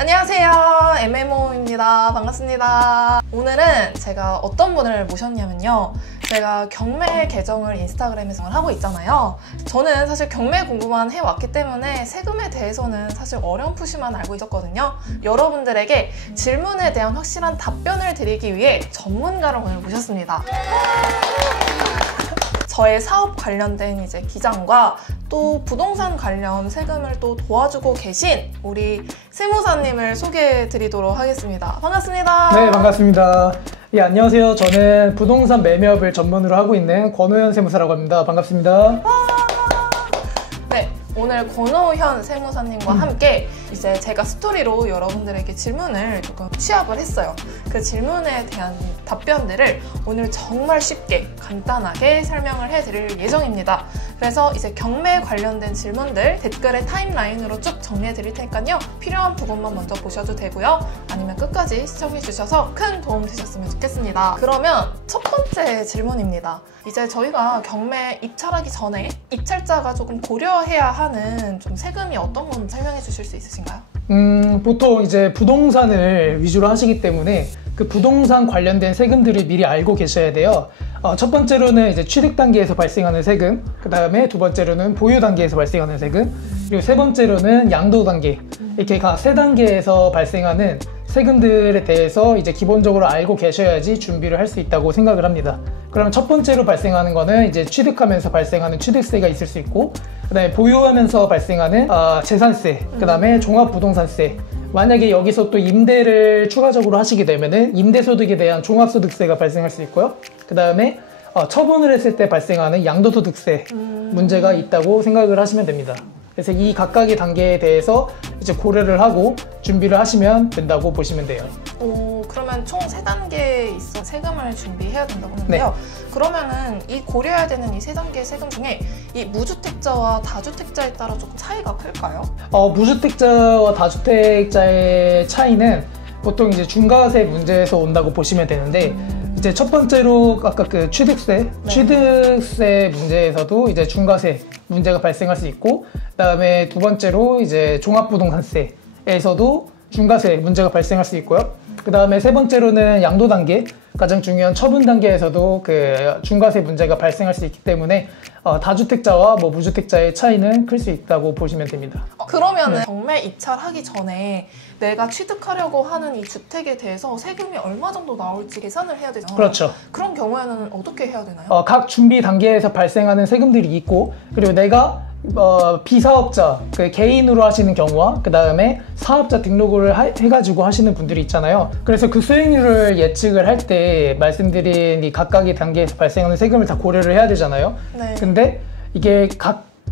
안녕하세요, MMO입니다. 반갑습니다. 오늘은 제가 어떤 분을 모셨냐면요, 제가 경매 계정을 인스타그램에서 하고 있잖아요. 저는 사실 경매 공부만 해왔기 때문에 세금에 대해서는 사실 어렴풋이만 알고 있었거든요. 여러분들에게 질문에 대한 확실한 답변을 드리기 위해 전문가를 오늘 모셨습니다. 저의 사업 관련된 이제 기장과 또 부동산 관련 세금을 또 도와주고 계신 우리 세무사님을 소개해 드리도록 하겠습니다. 반갑습니다. 네, 반갑습니다. 예, 안녕하세요. 저는 부동산 매매업을 전문으로 하고 있는 권호현 세무사라고 합니다. 반갑습니다. 네, 오늘 권호현 세무사님과 함께 이제 제가 스토리로 여러분들에게 질문을 조금 취합을 했어요. 그 질문에 대한 답변들을 오늘 정말 쉽게 간단하게 설명을 해드릴 예정입니다. 그래서 이제 경매 관련된 질문들 댓글에 타임라인으로 쭉 정리해 드릴 테니까요, 필요한 부분만 먼저 보셔도 되고요, 아니면 끝까지 시청해 주셔서 큰 도움 되셨으면 좋겠습니다. 그러면 첫 번째 질문입니다. 이제 저희가 경매 입찰하기 전에 입찰자가 조금 고려해야 하는 좀 세금이 어떤 건 설명해 주실 수 있으신가요? 보통 이제 부동산을 위주로 하시기 때문에 그 부동산 관련된 세금들을 미리 알고 계셔야 돼요. 첫 번째로는 이제 취득 단계에서 발생하는 세금, 그 다음에 두 번째로는 보유 단계에서 발생하는 세금, 그리고 세 번째로는 양도 단계, 이렇게 각 세 단계에서 발생하는 세금들에 대해서 이제 기본적으로 알고 계셔야지 준비를 할 수 있다고 생각을 합니다. 그러면 첫 번째로 발생하는 거는 이제 취득하면서 발생하는 취득세가 있을 수 있고, 그 다음에 보유하면서 발생하는 재산세, 그 다음에 종합부동산세, 만약에 여기서 또 임대를 추가적으로 하시게 되면은 임대소득에 대한 종합소득세가 발생할 수 있고요. 그 다음에 처분을 했을 때 발생하는 양도소득세 문제가 있다고 생각을 하시면 됩니다. 그래서 이 각각의 단계에 대해서 이제 고려를 하고 준비를 하시면 된다고 보시면 돼요. 그러면 총 3단계에 있어 세금을 준비해야 된다고 하는데요. 네. 그러면은 이 고려해야 되는 이 3단계 세금 중에 이 무주택자와 다주택자에 따라 조금 차이가 클까요? 무주택자와 다주택자의 차이는 보통 이제 중과세 문제에서 온다고 보시면 되는데, 이제 첫 번째로 아까 그 취득세, 네. 취득세 문제에서도 이제 중과세 문제가 발생할 수 있고, 그다음에 두 번째로 이제 종합부동산세에서도 중과세 문제가 발생할 수 있고요. 그 다음에 세 번째로는 양도 단계, 가장 중요한 처분 단계에서도 그 중과세 문제가 발생할 수 있기 때문에 다주택자와 무주택자의 차이는 클 수 있다고 보시면 됩니다. 그러면은 경매 입찰하기 전에 내가 취득하려고 하는 이 주택에 대해서 세금이 얼마 정도 나올지 계산을 해야 되잖아요. 그렇죠. 그런 경우에는 어떻게 해야 되나요? 각 준비 단계에서 발생하는 세금들이 있고, 그리고 내가 비사업자, 그 개인으로 하시는 경우와 그 다음에 사업자 등록을 해가지고 하시는 분들이 있잖아요. 그래서 그 수익률을 예측을 할 때 말씀드린 이 각각의 단계에서 발생하는 세금을 다 고려를 해야 되잖아요. 네. 근데 이게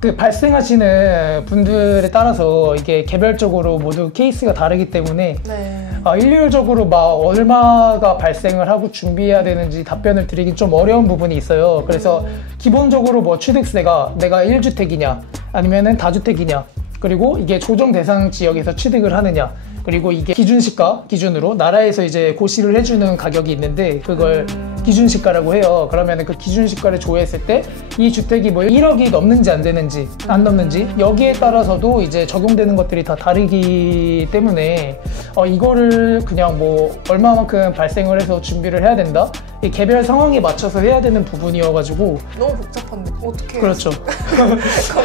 그 발생하시는 분들에 따라서 이게 개별적으로 모두 케이스가 다르기 때문에 네. 일률적으로 얼마가 발생을 하고 준비해야 되는지 답변을 드리긴 좀 어려운 부분이 있어요. 그래서 기본적으로 취득세가 내가 1주택이냐 아니면은 다주택이냐, 그리고 이게 조정 대상 지역에서 취득을 하느냐, 그리고 이게 기준시가 기준으로 나라에서 이제 고시를 해주는 가격이 있는데 그걸 기준시가라고 해요. 그러면 그 기준시가를 조회했을 때 이 주택이 1억이 넘는지 안 되는지 안 넘는지 여기에 따라서도 이제 적용되는 것들이 다 다르기 때문에 이거를 그냥 얼마만큼 발생을 해서 준비를 해야 된다, 이 개별 상황에 맞춰서 해야 되는 부분이어가지고 너무 복잡한데 어떻게? 그렇죠. 그럼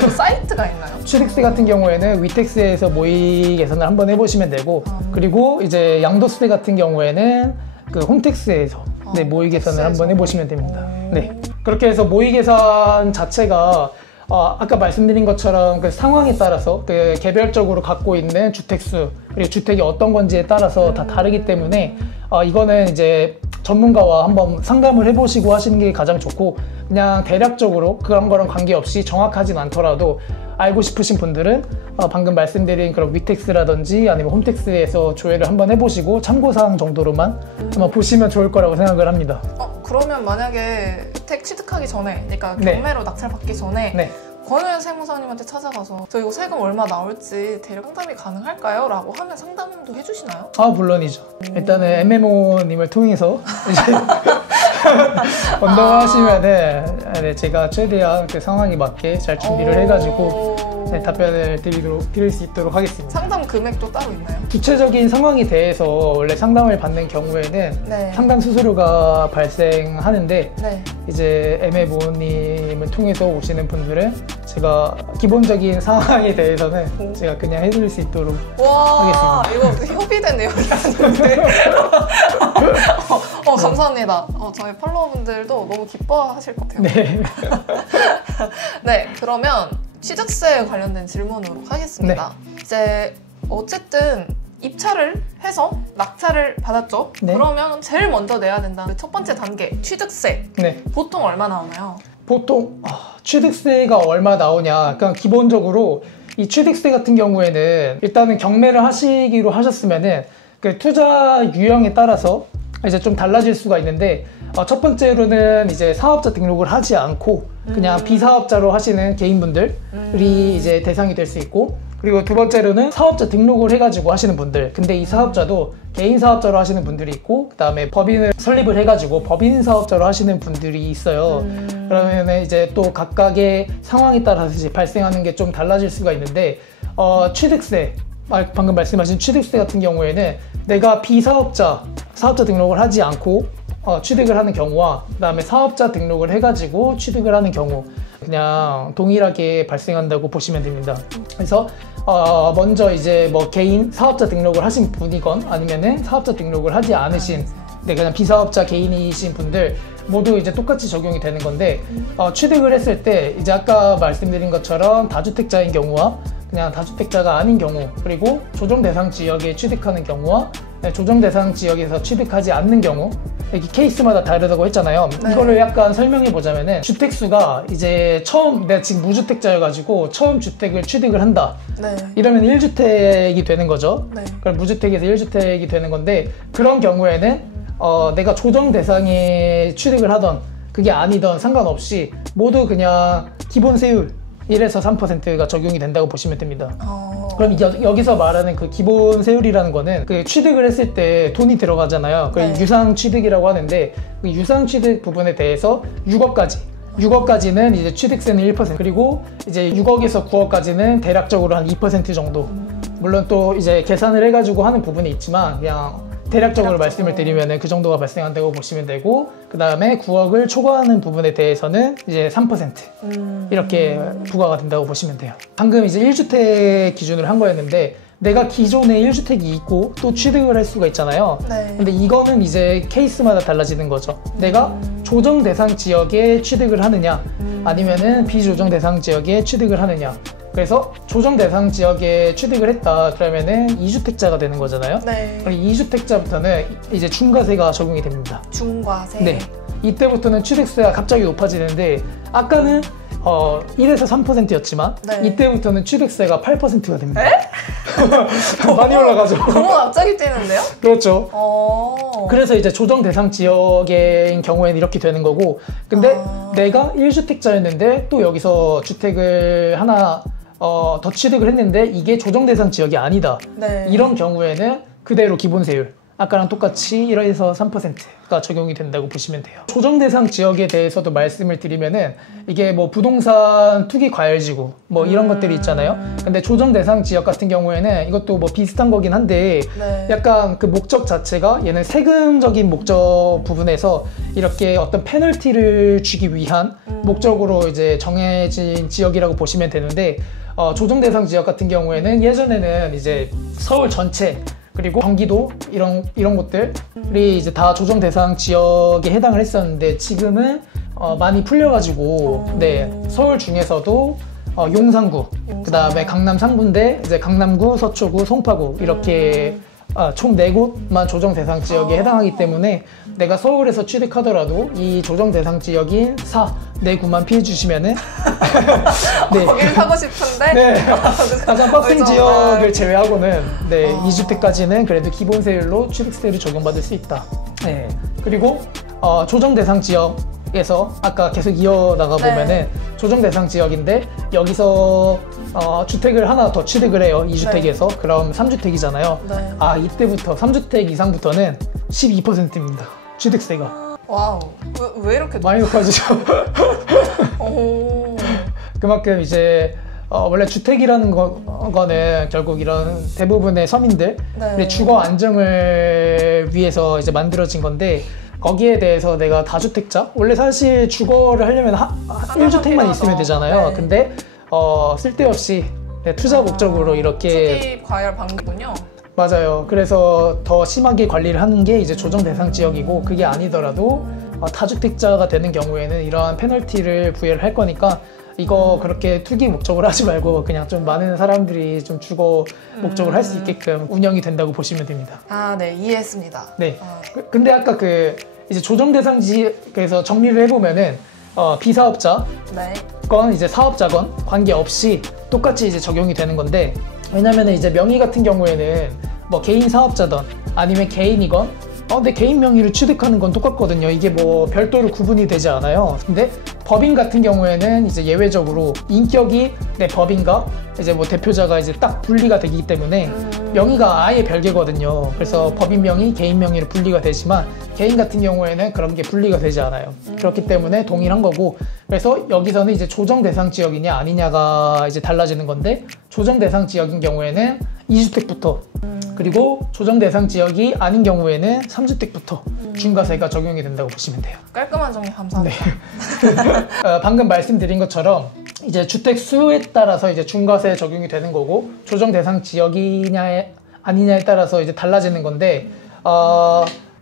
사이트가 있나요? 취득세 같은 경우에는 위택스에서 모의 계산을 한번 해보시면 되고, 그리고 이제 양도세 같은 경우에는 그 홈택스에서 모의 계산을 한번 해보시면 됩니다. 네, 그렇게 해서 모의 계산 자체가 아까 말씀드린 것처럼 그 상황에 따라서 그 개별적으로 갖고 있는 주택수, 그리고 주택이 어떤 건지에 따라서 다 다르기 때문에 이거는 이제 전문가와 한번 상담을 해보시고 하시는 게 가장 좋고, 그냥 대략적으로 그런 거랑 관계없이 정확하진 않더라도 알고 싶으신 분들은 방금 말씀드린 그런 위택스라든지 아니면 홈택스에서 조회를 한번 해보시고 참고사항 정도로만 한번 보시면 좋을 거라고 생각을 합니다. 그러면 만약에 주택 취득하기 전에, 그러니까 경매로 낙찰받기 전에 네. 권호현 세무사님한테 찾아가서 저 이거 세금 얼마 나올지 대략 상담이 가능할까요? 라고 하면 상담도 해주시나요? 물론이죠. 일단은 MMO님을 통해서 이제 언더하시면은 제가 최대한 그 상황에 맞게 잘 준비를 해가지고 네, 답변을 드릴 수 있도록 하겠습니다. 상담 금액도 따로 있나요? 구체적인 상황에 대해서 원래 상담을 받는 경우에는 네. 상담 수수료가 발생하는데 네. 이제 MA부모님을 통해서 오시는 분들은 제가 기본적인 상황에 대해서는 제가 그냥 해드릴 수 있도록 와, 하겠습니다. 이거 협의된 내용이 아닌데. 감사합니다. 저희 팔로워분들도 너무 기뻐하실 것 같아요. 네. 네, 그러면 취득세 관련된 질문으로 하겠습니다. 이제 어쨌든 입찰을 해서 낙찰을 받았죠. 네. 그러면 제일 먼저 내야 된다는 첫 번째 단계, 취득세. 네. 보통 얼마 나오나요? 보통 취득세가 얼마 나오냐, 그러니까 기본적으로 이 취득세 같은 경우에는 일단은 경매를 하시기로 하셨으면은 그 투자 유형에 따라서 이제 좀 달라질 수가 있는데, 첫 번째로는 이제 사업자 등록을 하지 않고 그냥 비사업자로 하시는 개인분들이 이제 대상이 될 수 있고, 그리고 두 번째로는 사업자 등록을 해가지고 하시는 분들, 근데 이 사업자도 개인 사업자로 하시는 분들이 있고, 그 다음에 법인을 설립을 해가지고 법인 사업자로 하시는 분들이 있어요. 그러면 이제 또 각각의 상황에 따라서 이제 발생하는 게 좀 달라질 수가 있는데, 취득세, 방금 말씀하신 취득세 같은 경우에는 내가 비사업자, 사업자 등록을 하지 않고 취득을 하는 경우와 그 다음에 사업자 등록을 해가지고 취득을 하는 경우, 그냥 동일하게 발생한다고 보시면 됩니다. 그래서 먼저 이제 뭐 개인 사업자 등록을 하신 분이건 아니면은 사업자 등록을 하지 않으신 그냥 비사업자 개인이신 분들 모두 이제 똑같이 적용이 되는 건데, 취득을 했을 때 이제 아까 말씀드린 것처럼 다주택자인 경우와 그냥 다주택자가 아닌 경우, 그리고 조정 대상 지역에 취득하는 경우와 조정 대상 지역에서 취득하지 않는 경우, 이게 케이스마다 다르다고 했잖아요. 네. 이거를 약간 설명해 보자면은, 주택수가 이제 내가 지금 무주택자여가지고 처음 주택을 취득을 한다. 네. 이러면 1주택이 되는 거죠. 네. 그럼 무주택에서 1주택이 되는 건데, 그런 경우에는 내가 조정 대상에 취득을 하던 그게 아니던 상관없이 모두 그냥 기본 세율 1에서 3%가 적용이 된다고 보시면 됩니다. 그럼 여기서 말하는 그 기본 세율이라는 거는 그 취득을 했을 때 돈이 들어가잖아요. 그 네. 유상 취득이라고 하는데, 그 유상 취득 부분에 대해서 6억까지는 이제 취득세는 1%, 그리고 이제 6억에서 9억까지는 대략적으로 한 2% 정도. 물론 또 이제 계산을 해가지고 하는 부분이 있지만, 그냥 대략적으로 말씀을 드리면 그 정도가 발생한다고 보시면 되고, 그 다음에 9억을 초과하는 부분에 대해서는 이제 3% 이렇게 부과가 된다고 보시면 돼요. 방금 이제 1주택 기준으로 한 거였는데, 내가 기존에 1주택이 있고 또 취득을 할 수가 있잖아요. 네. 근데 이거는 이제 케이스마다 달라지는 거죠. 내가 조정 대상 지역에 취득을 하느냐 아니면은 비조정 대상 지역에 취득을 하느냐. 그래서 조정 대상 지역에 취득을 했다 그러면은 2주택자가 되는 거잖아요. 네. 그럼 2주택자부터는 이제 중과세가 적용이 됩니다. 중과세. 네. 이때부터는 취득세가 갑자기 높아지는데, 아까는 1에서 3%였지만 네. 이때부터는 취득세가 8%가 됩니다. 많이 올라가죠. 너무 갑자기 뛰는데요? 그렇죠. 그래서 이제 조정 대상 지역인 경우에는 이렇게 되는 거고, 근데 내가 1주택자였는데 또 여기서 주택을 하나 더 취득을 했는데 이게 조정 대상 지역이 아니다. 네. 이런 경우에는 그대로 기본 세율 아까랑 똑같이 1에서 3%가 적용이 된다고 보시면 돼요. 조정 대상 지역에 대해서도 말씀을 드리면은, 이게 뭐 부동산 투기 과열지구 뭐 이런 것들이 있잖아요. 근데 조정 대상 지역 같은 경우에는 이것도 뭐 비슷한 거긴 한데, 네. 약간 그 목적 자체가 얘는 세금적인 목적 부분에서 이렇게 어떤 페널티를 주기 위한 목적으로 이제 정해진 지역이라고 보시면 되는데, 조정 대상 지역 같은 경우에는 예전에는 이제 서울 전체 그리고 경기도 이런 곳들이 이제 다 조정 대상 지역에 해당을 했었는데, 지금은 많이 풀려가지고 네, 서울 중에서도 용산구, 그 다음에 강남 상구인데 이제 강남구, 서초구, 송파구 이렇게 총 4곳만 조정 대상 지역에 해당하기 때문에, 내가 서울에서 취득하더라도 이 조정 대상 지역인 4구만 피해 주시면은 네. 거기를 사고 싶은데 네. 가장 빡센 지역을 제외하고는 네, 2주택까지는 그래도 기본 세율로 취득세를 적용받을 수 있다. 네. 그리고 조정 대상 지역에서 아까 계속 이어나가 보면은 네. 조정 대상 지역인데 여기서 주택을 하나 더 취득을 해요. 2주택에서. 네. 그럼 3주택이잖아요. 네. 이때부터 3주택 이상부터는 12%입니다. 취득세가. 와우. 왜 이렇게 많이 높아지죠? 오. 그만큼 이제 원래 주택이라는 거는 결국 이런 대부분의 서민들의 네. 주거 안정을 위해서 이제 만들어진 건데 거기에 대해서 내가 다주택자? 원래 사실 주거를 하려면 1주택만 있으면 되잖아요. 네. 근데 쓸데없이 투자 목적으로 이렇게 투기 과열 방기군요. 맞아요. 그래서 더 심하게 관리를 하는 게 이제 조정 대상 지역이고 그게 아니더라도 다주택자가 되는 경우에는 이러한 페널티를 부여를 할 거니까 이거 그렇게 투기 목적으로 하지 말고 그냥 좀 많은 사람들이 좀 주거 목적으로 할 수 있게끔 운영이 된다고 보시면 됩니다. 아, 네, 이해했습니다. 네. 근데 아까 이제 조정 대상 지역에서 정리를 해보면은 비사업자 네. 건 이제 사업자건 관계없이 똑같이 이제 적용이 되는 건데 왜냐면은 이제 명의 같은 경우에는 뭐 개인 사업자든 아니면 개인이건 근데 개인 명의를 취득하는 건 똑같거든요. 이게 뭐 별도로 구분이 되지 않아요. 근데 법인 같은 경우에는 이제 예외적으로 인격이 내 법인과 이제 뭐 대표자가 이제 딱 분리가 되기 때문에 명의가 아예 별개거든요. 그래서 법인 명의, 개인 명의로 분리가 되지만 개인 같은 경우에는 그런 게 분리가 되지 않아요. 그렇기 때문에 동일한 거고 그래서 여기서는 이제 조정 대상 지역이냐 아니냐가 이제 달라지는 건데 조정 대상 지역인 경우에는 2주택부터 그리고 조정 대상 지역이 아닌 경우에는 3주택부터 중과세가 적용이 된다고 보시면 돼요. 깔끔한 정리 감사합니다. 네. 방금 말씀드린 것처럼 이제 주택 수에 따라서 이제 중과세 적용이 되는 거고 조정 대상 지역이냐 아니냐에 따라서 이제 달라지는 건데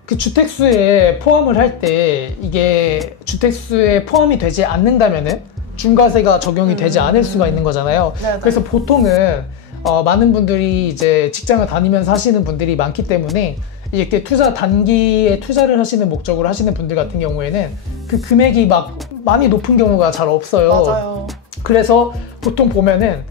그 주택 수에 포함을 할 때 이게 주택 수에 포함이 되지 않는다면은 중과세가 적용이 되지 않을 수가 있는 거잖아요. 네네. 그래서 보통은 많은 분들이 이제 직장을 다니면서 하시는 분들이 많기 때문에 이렇게 단기에 투자를 하시는 목적으로 하시는 분들 같은 경우에는 그 금액이 막 많이 높은 경우가 잘 없어요. 맞아요. 그래서 보통 보면은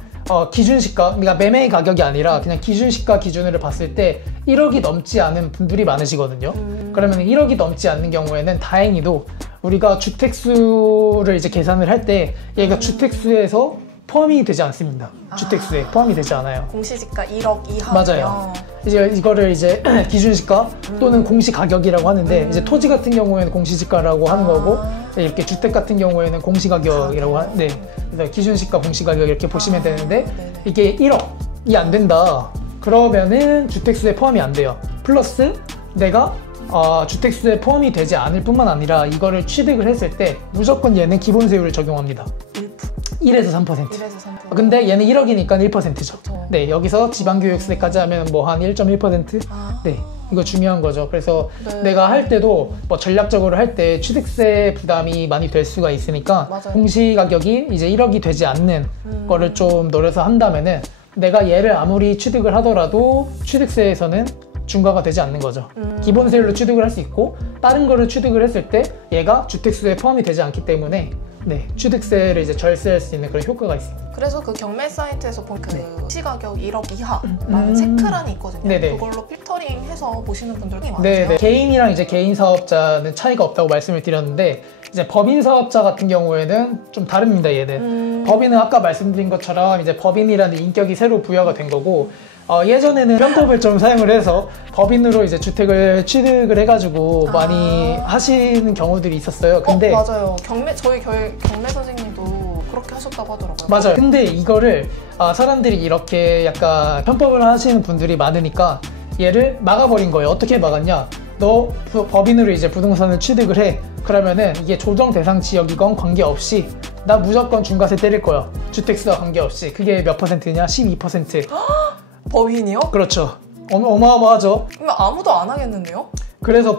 기준시가, 그러니까 매매 가격이 아니라 그냥 기준시가 기준으로 봤을 때 1억이 넘지 않은 분들이 많으시거든요. 그러면 1억이 넘지 않는 경우에는 다행히도 우리가 주택수를 이제 계산을 할 때 얘가 주택수에서 포함이 되지 않습니다. 주택수에 포함이 되지 않아요. 공시지가 1억 이하면 맞아요. 이제 이거를 이제 기준시가 또는 공시가격이라고 하는데 이제 토지 같은 경우에는 공시지가라고 하는 거고 이렇게 주택 같은 경우에는 공시가격이라고 하는데 그래서 기준시가 공시가격 이렇게 보시면 되는데 네네. 이게 1억이 안 된다. 그러면은 주택수에 포함이 안 돼요. 플러스 내가 주택수에 포함이 되지 않을 뿐만 아니라 이거를 취득을 했을 때 무조건 얘는 기본세율을 적용합니다. 1에서 3%. 1에서 3%. 근데 얘는 1억이니까 1%죠. 그렇죠. 네, 여기서 지방교육세까지 하면 뭐 한 1.1%? 네, 이거 중요한 거죠. 그래서 네. 내가 할 때도 뭐 전략적으로 할 때 취득세 부담이 많이 될 수가 있으니까 맞아요. 공시가격이 이제 1억이 되지 않는 거를 좀 노려서 한다면은 내가 얘를 아무리 취득을 하더라도 취득세에서는 중과가 되지 않는 거죠. 기본세율로 취득을 할 수 있고 다른 거를 취득을 했을 때 얘가 주택수에 포함이 되지 않기 때문에 네, 취득세를 이제 절세할 수 있는 그런 효과가 있습니다. 그래서 그 경매 사이트에서 본 그 시가격 1억 이하라는 체크란이 있거든요. 네네. 그걸로 필터링해서 보시는 분들이 많아요. 네, 개인이랑 이제 개인 사업자는 차이가 없다고 말씀을 드렸는데 이제 법인 사업자 같은 경우에는 좀 다릅니다. 얘는 법인은 아까 말씀드린 것처럼 이제 법인이라는 인격이 새로 부여가 된 거고 예전에는 편법을 좀 사용을 해서 법인으로 이제 주택을 취득을 해가지고 많이 하시는 경우들이 있었어요. 근데 맞아요. 저희 경매 선생님도 그렇게 하셨다고 하더라고요. 맞아요. 근데 이거를 사람들이 이렇게 약간 편법을 하시는 분들이 많으니까 얘를 막아버린 거예요. 어떻게 막았냐? 너 법인으로 이제 부동산을 취득을 해. 그러면은 이게 조정 대상 지역이건 관계없이 나 무조건 중과세 때릴 거야. 주택수와 관계없이. 그게 몇 퍼센트냐? 12%. 법인이요? 그렇죠. 어마어마하죠. 그러면 아무도 안 하겠는데요? 그래서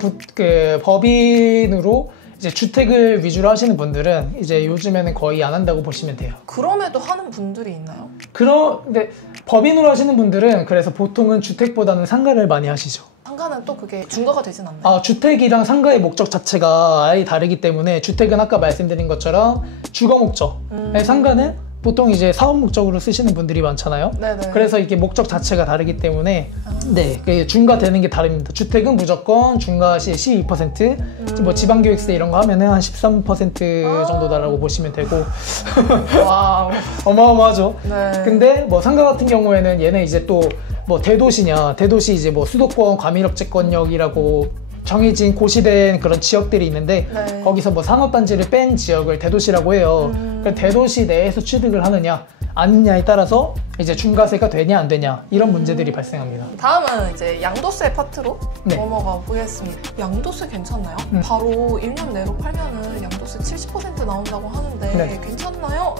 법인으로 이제 주택을 위주로 하시는 분들은 이제 요즘에는 거의 안 한다고 보시면 돼요. 그럼에도 하는 분들이 있나요? 근데 법인으로 하시는 분들은 그래서 보통은 주택보다는 상가를 많이 하시죠. 상가는 또 그게 중과가 되진 않나요? 주택이랑 상가의 목적 자체가 아예 다르기 때문에 주택은 아까 말씀드린 것처럼 주거 목적, 상가는 보통 이제 사업 목적으로 쓰시는 분들이 많잖아요. 네네. 그래서 이게 목적 자체가 다르기 때문에 네, 중과되는 게 다릅니다. 주택은 무조건 중과 시 12%, 뭐 지방교육세 이런 거 하면은 한 13% 정도다라고 보시면 되고. 와우. 어마어마하죠. 네. 근데 뭐 상가 같은 경우에는 얘는 이제 또 뭐 대도시 이제 뭐 수도권 과밀업체권역이라고 정해진 고시된 그런 지역들이 있는데 네. 거기서 뭐 산업단지를 뺀 지역을 대도시라고 해요. 그래서 대도시 내에서 취득을 하느냐 아니냐에 따라서 이제 중과세가 되냐 안 되냐 이런 문제들이 발생합니다. 다음은 이제 양도세 파트로 네. 넘어가 보겠습니다. 양도세 괜찮나요? 바로 1년 내로 팔면은 양도세 70% 나온다고 하는데 네. 괜찮나요?